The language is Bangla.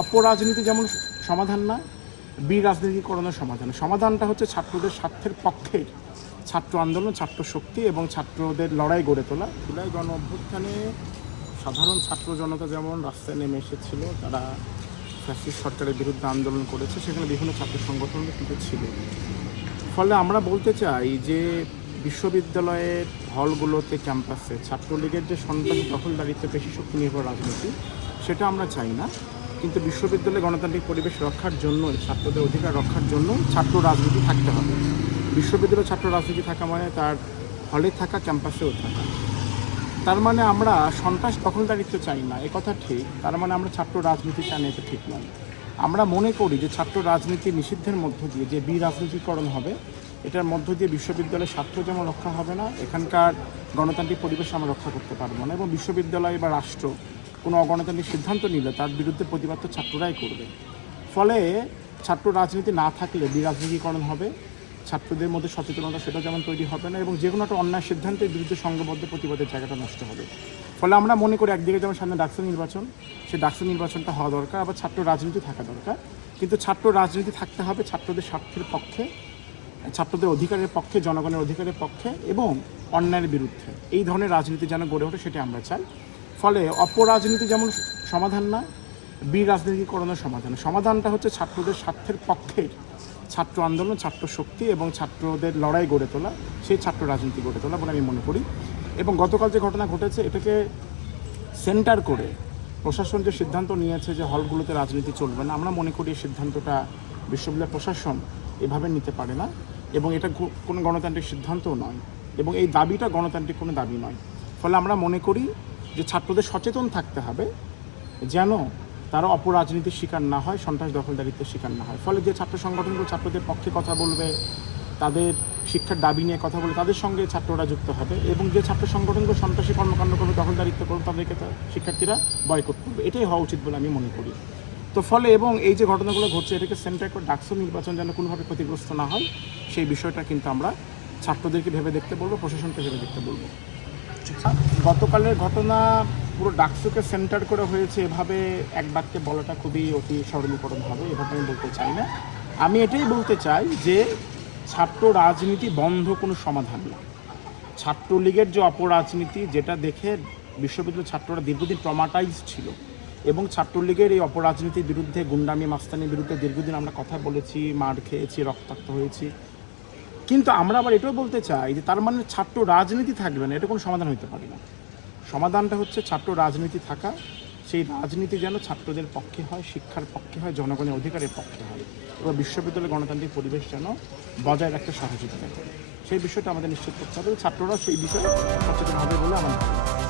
অপরাজনীতি যেমন সমাধান না, বিরাজনীতিকরণের সমাধানটা হচ্ছে ছাত্রদের স্বার্থের পক্ষে ছাত্র আন্দোলন, ছাত্র শক্তি এবং ছাত্রদের লড়াই গড়ে তোলা। জুলাই গণ অভ্যুত্থানে সাধারণ ছাত্র জনতা যেমন রাস্তায় নেমে এসেছিল, তারা ফ্যাসিস্ট সরকারের বিরুদ্ধে আন্দোলন করেছে, সেখানে বিভিন্ন ছাত্র সংগঠন কিন্তু ছিল। ফলে আমরা বলতে চাই যে বিশ্ববিদ্যালয়ের হলগুলোতে, ক্যাম্পাসে ছাত্রলীগের যে সন্ত্রাসী দখলদারিত্ব, পেশি শক্তি নির্ভর রাজনীতি, সেটা আমরা চাই না। কিন্তু বিশ্ববিদ্যালয়ে গণতান্ত্রিক পরিবেশ রক্ষার জন্য, ছাত্রদের অধিকার রক্ষার জন্য ছাত্র রাজনীতি থাকতে হবে। বিশ্ববিদ্যালয়ে ছাত্র রাজনীতি থাকা মানে তার হলে থাকা, ক্যাম্পাসেও থাকা। তার মানে আমরা সন্ত্রাস দখলদারিত্ব চাই না, এ কথা ঠিক। তার মানে আমরা ছাত্র রাজনীতি চাই না, এটা ঠিক নয়। আমরা মনে করি যে ছাত্র রাজনীতি নিষিদ্ধের মধ্য দিয়ে যে বিরাজনীতিকরণ হবে, এটার মধ্য দিয়ে বিশ্ববিদ্যালয়ের স্বার্থ যেমন রক্ষা হবে না, এখানকার গণতান্ত্রিক পরিবেশ আমরা রক্ষা করতে পারবো না। এবং বিশ্ববিদ্যালয় বা রাষ্ট্র কোনো অগণতান্ত্রিক সিদ্ধান্ত নিলে তার বিরুদ্ধে প্রতিবাদ তো ছাত্ররাই করবে। ফলে ছাত্র রাজনীতি না থাকলে বিরাজনীতিকরণ হবে, ছাত্রদের মধ্যে সচেতনতা সেটা যেমন তৈরি হবে না, এবং যে কোনো একটা অন্যায় সিদ্ধান্তের বিরুদ্ধে সংঘবদ্ধ প্রতিবাদের জায়গাটা নষ্ট হবে। ফলে আমরা মনে করি একদিকে যেমন সামনে ডাকসু নির্বাচন, সেই ডাকসু নির্বাচনটা হওয়া দরকার, আবার ছাত্র রাজনীতি থাকা দরকার। কিন্তু ছাত্র রাজনীতি থাকতে হবে ছাত্রদের স্বার্থের পক্ষে, ছাত্রদের অধিকারের পক্ষে, জনগণের অধিকারের পক্ষে এবং অন্যায়ের বিরুদ্ধে। এই ধরনের রাজনীতি যেন গড়ে ওঠে, সেটা আমরা চাই। ফলে অপরাজনীতি যেমন সমাধান না, বিরাজনীতিকরণের সমাধানটা হচ্ছে ছাত্রদের স্বার্থের পক্ষে ছাত্র আন্দোলন, ছাত্র শক্তি এবং ছাত্রদের লড়াই গড়ে তোলা, সেই ছাত্র রাজনীতি গড়ে তোলা বলে আমি মনে করি। এবং গতকাল যে ঘটনা ঘটেছে, এটাকে সেন্টার করে প্রশাসন যে সিদ্ধান্ত নিয়েছে যে হলগুলোতে রাজনীতি চলবে না, আমরা মনে করি এই সিদ্ধান্তটা বিশ্ববিদ্যালয় প্রশাসন এভাবে নিতে পারে না, এবং এটা কোনো গণতান্ত্রিক সিদ্ধান্তও নয়, এবং এই দাবিটা গণতান্ত্রিক কোনো দাবি নয়। ফলে আমরা মনে করি যে ছাত্রদের সচেতন থাকতে হবে যেন তারা অপরাজনীতির শিকার না হয়, সন্ত্রাস দখলদারিত্বের শিকার না হয়। ফলে যে ছাত্র সংগঠনগুলো ছাত্রদের পক্ষে কথা বলবে, তাদের শিক্ষার দাবি নিয়ে কথা বলবে, তাদের সঙ্গে ছাত্ররা যুক্ত হবে, এবং যে ছাত্র সংগঠনগুলো সন্ত্রাসী কর্মকাণ্ড করবে, দখলদারিত্ব করবে, তাদেরকে শিক্ষার্থীরা বয়কট করবে। এটাই হওয়া উচিত বলে আমি মনে করি। তো ফলে এবং এই যে ঘটনাগুলো ঘটছে, এটাকে সেন্টার করে ডাকসু নির্বাচন যেন কোনোভাবে ক্ষতিগ্রস্ত না হয়, সেই বিষয়টা কিন্তু আমরা ছাত্রদেরকে ভেবে দেখতে বলবো, প্রশাসনকে ভেবে দেখতে বলবো। গতকালের ঘটনা পুরো ডাকসুকে সেন্টার করে হয়েছে, এভাবে এক বাক্যে বলাটা খুবই অতি সরলীকরণ হবে, এভাবে আমি বলতে চাই না। আমি এটাই বলতে চাই যে ছাত্র রাজনীতি বন্ধ কোনো সমাধান না। ছাত্রলীগের যে অপরাজনীতি, যেটা দেখে বিশ্ববিদ্যালয়ের ছাত্ররা দীর্ঘদিন ট্রমাটাইজ ছিল, এবং ছাত্রলীগের এই অপরাজনীতির বিরুদ্ধে, গুন্ডামি মাস্তানির বিরুদ্ধে দীর্ঘদিন আমরা কথা বলেছি, মার খেয়েছি, রক্তাক্ত হয়েছি। কিন্তু আমরা আবার এটাও বলতে চাই যে তার মানে ছাত্র রাজনীতি থাকবে না, এটা কোনো সমাধান হতে পারে না। সমাধানটা হচ্ছে ছাত্র রাজনীতি থাকা, সেই রাজনীতি যেন ছাত্রদের পক্ষে হয়, শিক্ষার পক্ষে হয়, জনগণের অধিকারের পক্ষে হয়, এবং বিশ্ববিদ্যালয়ের গণতান্ত্রিক পরিবেশ যেন বজায় রাখতে সহযোগিতা করে। সেই বিষয়টা আমাদের নিশ্চিত করতে হবে, ছাত্ররা সেই বিষয়ে সচেতন হবে বলে আমার ধারণা।